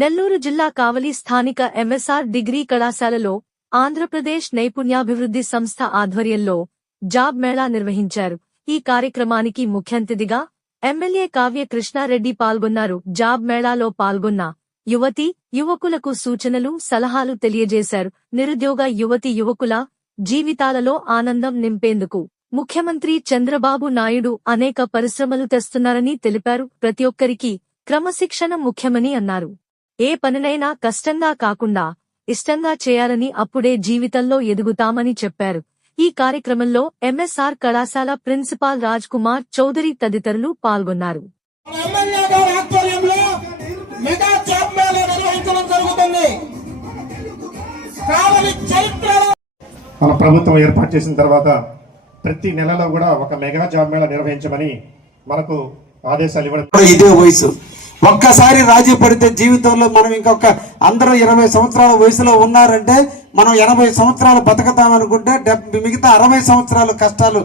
నెల్లూరు జిల్లా కావలి స్థానిక MSR degree కళాశాలలో ఆంధ్రప్రదేశ్ నైపుణ్యాభివృద్ధి సంస్థ ఆధ్వర్యంలో జాబ్ మేళా నిర్వహించారు. ఈ కార్యక్రమానికి ముఖ్యంతిథిగా ఎమ్మెల్యే కావ్య కృష్ణారెడ్డి పాల్గొన్నారు. జాబ్ మేళాలో పాల్గొన్న యువతి యువకులకు సూచనలు సలహాలు తెలియజేశారు. నిరుద్యోగ యువతి యువకుల జీవితాలలో ఆనందం నింపేందుకు ముఖ్యమంత్రి చంద్రబాబు నాయుడు అనేక పరిశ్రమలు తెస్తున్నారని తెలిపారు. ప్రతి ఒక్కరికి క్రమశిక్షణ ముఖ్యమని అన్నారు. ఏ పనినైనా కష్టంగా కాకుండా ఇష్టంగా చేయాలని అప్పుడే జీవితంలో ఎదుగుతామని చెప్పారు. ఈ కార్యక్రమంలో ఎంఎస్ఆర్ కళాశాల ప్రిన్సిపాల్ రాజ్ కుమార్ చౌదరి తదితరులు పాల్గొన్నారు. మన ప్రభుత్వం ఏర్పాటు చేసిన తర్వాత ప్రతి నెలలో కూడా ఒక మెగా జాబ్ మేళా నిర్వహించమని మనకు ఆదేశాలు ఇవ్వడం ఇదే వయసు. ఒక్కసారి రాజీ పడితే జీవితంలో మనం ఇంకొక అందరూ ఇరవై సంవత్సరాల వయసులో ఉన్నారంటే మనం ఎనభై సంవత్సరాలు బతకతాం అనుకుంటే మిగతా అరవై సంవత్సరాలు కష్టాలు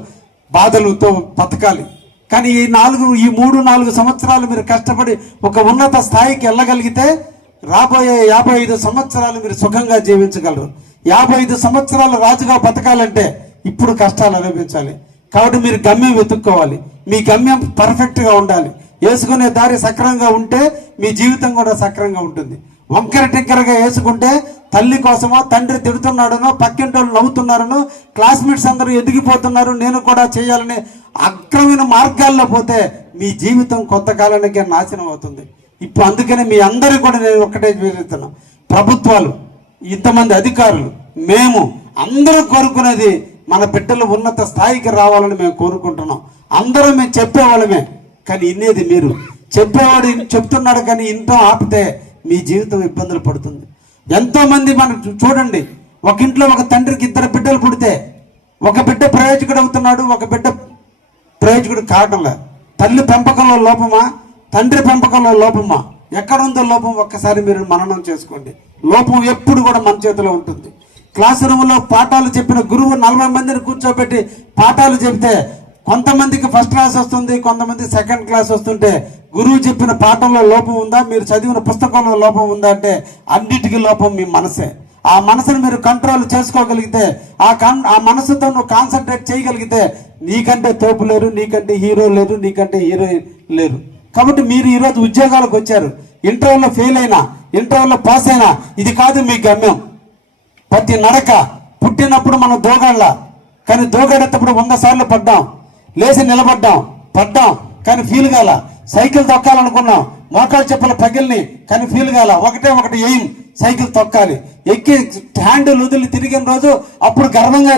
బాధలతో బతకాలి. కానీ ఈ నాలుగు ఈ మూడు నాలుగు సంవత్సరాలు మీరు కష్టపడి ఒక ఉన్నత స్థాయికి వెళ్ళగలిగితే రాబోయే యాభై ఐదు సంవత్సరాలు మీరు సుఖంగా జీవించగలరు. యాభై ఐదు సంవత్సరాలు రాజుగా బతకాలంటే ఇప్పుడు కష్టాలు అనుభవించాలి. కాబట్టి మీరు గమ్యం వెతుక్కోవాలి. మీ గమ్యం పర్ఫెక్ట్గా ఉండాలి. వేసుకునే దారి సక్రంగా ఉంటే మీ జీవితం కూడా సక్రంగా ఉంటుంది. వంకర టిక్కరగా వేసుకుంటే తల్లి కోసమో తండ్రి తిడుతున్నాడనో పక్కింటి వాళ్ళు నవ్వుతున్నారనో క్లాస్మేట్స్ అందరూ ఎదిగిపోతున్నారు నేను కూడా చేయాలని అక్రమైన మార్గాల్లో పోతే మీ జీవితం కొంతకాలానికి నాశనం అవుతుంది. ఇప్పుడు అందుకనే మీ అందరూ కూడా నేను ఒక్కటే వివరిస్తున్నాను ప్రభుత్వాలు ఇంతమంది అధికారులు మేము అందరూ కోరుకునేది మన బిడ్డలు ఉన్నత స్థాయికి రావాలని మేము కోరుకుంటున్నాం. అందరూ మేము చెప్పేవాళ్ళమే. కానీ ఇన్నేది మీరు. చెప్పేవాడు చెప్తున్నాడు కానీ ఇంట్లో ఆపితే మీ జీవితం ఇబ్బందులు పడుతుంది. ఎంతోమంది మనం చూడండి. ఒక ఇంట్లో ఒక తండ్రికి ఇద్దరు బిడ్డలు పుడితే ఒక బిడ్డ ప్రయోజకుడు అవుతున్నాడు ఒక బిడ్డ ప్రయోజకుడు కావటంలే. తల్లి పెంపకంలో లోపమా? తండ్రి పెంపకంలో లోపమా? ఎక్కడుందో లోపం ఒక్కసారి మీరు మననం చేసుకోండి. లోపం ఎప్పుడు కూడా మన చేతిలో ఉంటుంది. క్లాస్ రూమ్లో పాఠాలు చెప్పిన గురువు నలభై మందిని కూర్చోబెట్టి పాఠాలు చెబితే కొంతమందికి ఫస్ట్ క్లాస్ వస్తుంది కొంతమంది సెకండ్ క్లాస్ వస్తుంటే గురువు చెప్పిన పాఠంలో లోపం ఉందా? మీరు చదివిన పుస్తకంలో లోపం ఉందా అంటే అన్నిటికీ లోపం మీ మనసే. ఆ మనసును మీరు కంట్రోల్ చేసుకోగలిగితే ఆ కన్ ఆ మనసుతో నువ్వు కాన్సన్ట్రేట్ చేయగలిగితే నీకంటే తోపు లేరు నీకంటే హీరో లేరు నీకంటే హీరోయిన్ లేరు. కాబట్టి మీరు ఈరోజు ఉద్యోగాలకు వచ్చారు. ఇంటర్వ్యూలో ఫెయిల్ అయినా ఇంటర్వ్యూలో పాస్ అయినా ఇది కాదు మీ గమ్యం. ప్రతి నడక పుట్టినప్పుడు మనం దోగాళ్ళ కానీ దోగాడేటప్పుడు వంద సార్లు పడ్డాం. లేచి నిలబడ్డాం పడ్డాం కానీ ఫీల్ కాల సైకిల్ తొక్కాలనుకున్నాం. మోకాలు చెప్పుల పగిలిని కానీ ఫీల్ కాల ఒకటే ఒకటి ఎయిమ్ సైకిల్ తొక్కాలి. ఎక్కి హ్యాండిల్ వదిలి తిరిగిన రోజు అప్పుడు గర్వంగా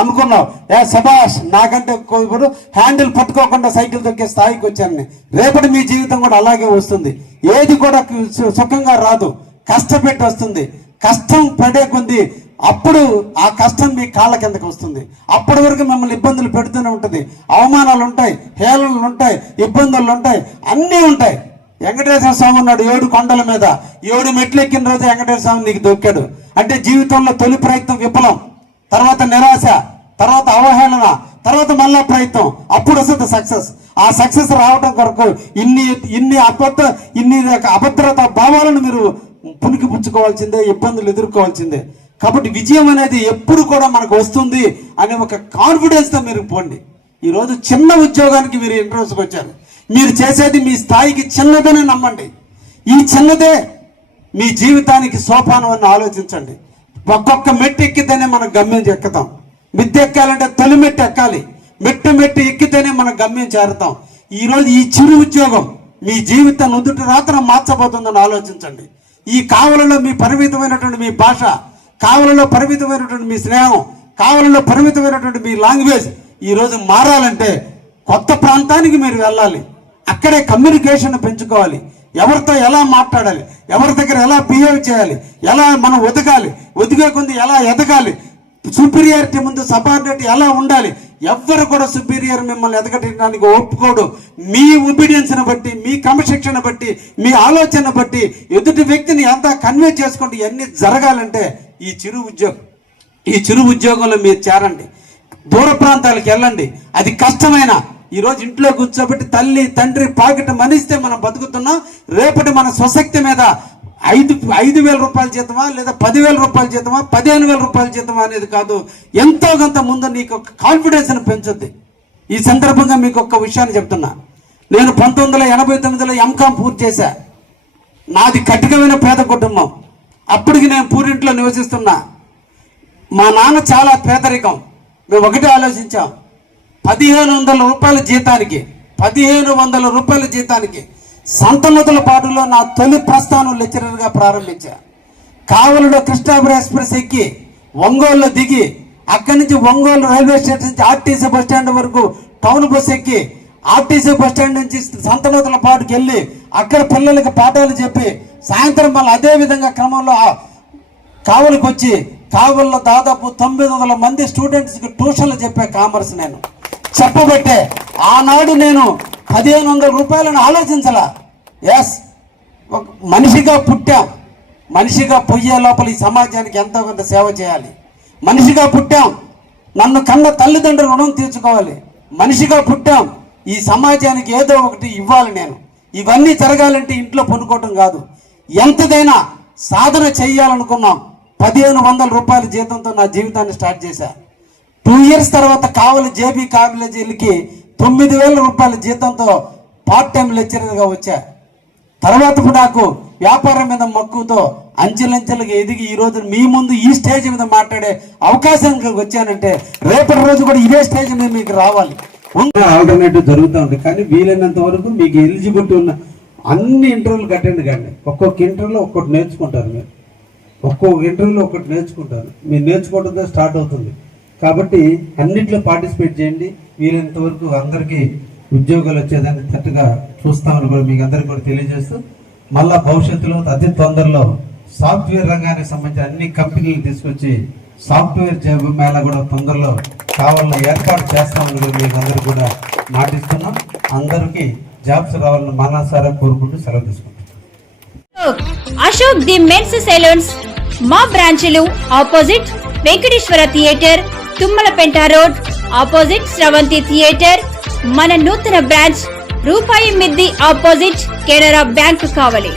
అనుకున్నావు ఏ సభాష్ నాకంటే ఇప్పుడు హ్యాండిల్ పట్టుకోకుండా సైకిల్ తొక్కే స్థాయికి వచ్చాను రేపటి మీ జీవితం కూడా అలాగే వస్తుంది. ఏది కూడా సుఖంగా రాదు. కష్టపెట్టి వస్తుంది. కష్టం పడే కొద్ది అప్పుడు ఆ కష్టం మీ కాళ్ళ కిందకి వస్తుంది. అప్పటి వరకు మిమ్మల్ని ఇబ్బందులు పెడుతూనే ఉంటుంది. అవమానాలు ఉంటాయి హేళనలు ఉంటాయి ఇబ్బందులు ఉంటాయి అన్నీ ఉంటాయి. వెంకటేశ్వర స్వామి ఉన్నాడు ఏడు కొండల మీద. ఏడు మెట్లు ఎక్కిన రోజు వెంకటేశ్వర స్వామి నీకు దొక్కాడు. అంటే జీవితంలో తొలి ప్రయత్నం విఫలం తర్వాత నిరాశ తర్వాత అవహేళన తర్వాత మళ్ళా ప్రయత్నం. అప్పుడు వస్తుంది సక్సెస్. ఆ సక్సెస్ రావడం కొరకు ఇన్ని ఇన్ని అబద్ధ ఇన్ని అభద్రత భావాలను మీరు పుణికి పుచ్చుకోవాల్సిందే ఇబ్బందులు ఎదుర్కోవాల్సిందే. కాబట్టి విజయం అనేది ఎప్పుడు కూడా మనకు వస్తుంది అనే ఒక కాన్ఫిడెన్స్తో మీరు పోండి. ఈరోజు చిన్న ఉద్యోగానికి మీరు ఇంటర్వ్యూస్కి వచ్చారు. మీరు చేసేది మీ స్థాయికి చిన్నదనే నమ్మండి. ఈ చిన్నదే మీ జీవితానికి సోపానం అని ఆలోచించండి. ఒక్కొక్క మెట్టు ఎక్కితేనే మనం గమ్యం ఎక్కుతాం. మిద్దె ఎక్కాలంటే తొలి మెట్టు ఎక్కాలి. మెట్టు మెట్టు ఎక్కితేనే మనం గమ్యం చేరుతాం. ఈరోజు ఈ చిరు ఉద్యోగం మీ జీవితం నుదుటి రాత్ర మార్చబోతుందని ఆలోచించండి. ఈ కావలలో మీ పరిమితమైనటువంటి మీ భాష కావలలో పరిమితమైనటువంటి మీ స్నేహం కావలలో పరిమితమైనటువంటి మీ లాంగ్వేజ్ ఈరోజు మారాలంటే కొత్త ప్రాంతానికి మీరు వెళ్ళాలి. అక్కడే కమ్యూనికేషన్ పెంచుకోవాలి. ఎవరితో ఎలా మాట్లాడాలి? ఎవరి దగ్గర ఎలా బిహేవ్ చేయాలి? ఎలా మనం ఒదగాలి? ఒదిగే కొంది ఎలా ఎదగాలి? సుపీరియారిటీ ముందు సబార్డినేట్ ఎలా ఉండాలి? ఎవ్వరు కూడా సుపీరియర్ మిమ్మల్ని ఎదగటానికి ఒప్పుకోడు. మీ ఒబీడియన్స్ని బట్టి మీ క్రమశిక్షణ బట్టి మీ ఆలోచన బట్టి ఎదుటి వ్యక్తిని ఎంత కన్వే చేసుకోండి ఇవన్నీ జరగాలంటే ఈ చిరు ఉద్యోగం. ఈ చిరు ఉద్యోగంలో మీరు చేరండి. దూర ప్రాంతాలకు వెళ్ళండి. అది కష్టమైన. ఈరోజు ఇంట్లో కూర్చోబెట్టి తల్లి తండ్రి పాకెట్ మనిస్తే మనం బతుకుతున్నాం. రేపటి మన స్వశక్తి మీద ఐదు ఐదు వేల రూపాయల జీతమా లేదా పదివేల రూపాయల జీతమా పదిహేను వేల రూపాయల జీతమా అనేది కాదు. ఎంతో కొంత ముందు నీకు ఒక కాన్ఫిడెన్స్ని పెంచుద్ది. ఈ సందర్భంగా మీకు ఒక విషయాన్ని చెప్తున్నా. నేను పంతొమ్మిది వందల ఎనభై తొమ్మిదిలో ఎంకామ్ పూర్తి చేశా. నాది కటికమైన పేద కుటుంబం. అప్పటికి నేను పూరింట్లో నివసిస్తున్నా. మా నాన్న చాలా పేదరికం. మేము ఒకటే ఆలోచించాం. పదిహేను వందల రూపాయల జీతానికి పదిహేను వందల రూపాయల జీతానికి సంతనతుల పాటులో నా తొలి ప్రస్థానం లెక్చరర్గా ప్రారంభించా. కావలిలో కృష్ణాపురం ఎక్స్ప్రెస్ ఎక్కి ఒంగోలులో దిగి అక్కడి నుంచి ఒంగోలు రైల్వే స్టేషన్ నుంచి ఆర్టీసీ బస్ స్టాండ్ వరకు టౌన్ బస్ ఎక్కి ఆర్టీసీ బస్ స్టాండ్ నుంచి సంతనూతల పాటుకు వెళ్ళి అక్కడ పిల్లలకి పాఠాలు చెప్పి సాయంత్రం మళ్ళీ అదే విధంగా క్రమంలో కావులకు కావలికి వచ్చి కావల్లో దాదాపు తొమ్మిది వందల మంది స్టూడెంట్స్కి ట్యూషన్లు చెప్పే కామర్స్ నేను. చెప్పబట్టే ఆనాడు నేను పదిహేను వందల రూపాయలను ఆలోచించాల. ఎస్ ఒక మనిషిగా పుట్టాం. మనిషిగా పొయ్యే లోపల ఈ సమాజానికి ఎంతో కొంత సేవ చేయాలి. మనిషిగా పుట్టాం. నన్ను కన్న తల్లిదండ్రుల రుణం తీర్చుకోవాలి. మనిషిగా పుట్టాం. ఈ సమాజానికి ఏదో ఒకటి ఇవ్వాలి నేను. ఇవన్నీ జరగాలంటే ఇంట్లో పనుకోవటం కాదు. ఎంతదైనా సాధన చేయాలనుకున్నాం. పదిహేను వందల రూపాయల జీతంతో నా జీవితాన్ని స్టార్ట్ చేశా. టూ ఇయర్స్ తర్వాత కావలి జేబీ కాలేజీలకి తొమ్మిది వేల రూపాయల జీతంతో పార్ట్ టైం లెక్చరర్గా వచ్చా. తర్వాత నాకు వ్యాపారం మీద మక్కువతో అంచెలంచెలుగా ఎదిగి ఈ రోజు మీ ముందు ఈ స్టేజ్ మీద మాట్లాడే అవకాశం వచ్చానంటే రేపటి రోజు కూడా ఇదే స్టేజ్ మీద మీకు రావాలి. ఆల్టర్నేటివ్ జరుగుతూ ఉంది. కానీ వీలైనంత వరకు మీకు ఎలిజిబిలిటీ ఉన్న అన్ని ఇంటర్వ్యూలు అటెండ్ కానీ. ఒక్కొక్క ఇంటర్వ్యూలో ఒక్కొక్కటి నేర్చుకుంటారు మీరు. ఒక్కొక్క ఇంటర్వ్యూలో ఒకటి నేర్చుకుంటారు. మీరు నేర్చుకోవడంతో స్టార్ట్ అవుతుంది. కాబట్టి అన్నిట్లో పార్టిసిపేట్ చేయండి. వీలైనంత వరకు అందరికీ ఉద్యోగాలు వచ్చేదాన్ని తట్టుగా చూస్తామని కూడా మీకు అందరికీ కూడా తెలియజేస్తూ మళ్ళా భవిష్యత్తులో అతి తొందరలో సాఫ్ట్వేర్ రంగానికి సంబంధించిన అన్ని కంపెనీలు తీసుకొచ్చి సాఫ్ట్వేర్ జాబ్ మేళ కూడా తొందరలో కావాలని ఏర్పాటు చేస్తామని కూడా మీకు అందరికీ కూడా మాటిస్తున్నాం. అందరికీ జాబ్స్ రావాలని మనసారా కోరుకుంటూ సెలవు తీసుకుంటాం. అశోక్ ది మెన్స్ సెలూన్స్ మా బ్రాంచ్లు opposite Venkateswara theatre Tummalapenta road opposite Sravanthi theatre మన నూతన బ్రాంచ్ రూపాయి మిద్ది ఆపోజిట్ కెనరా బ్యాంక్ కావలి.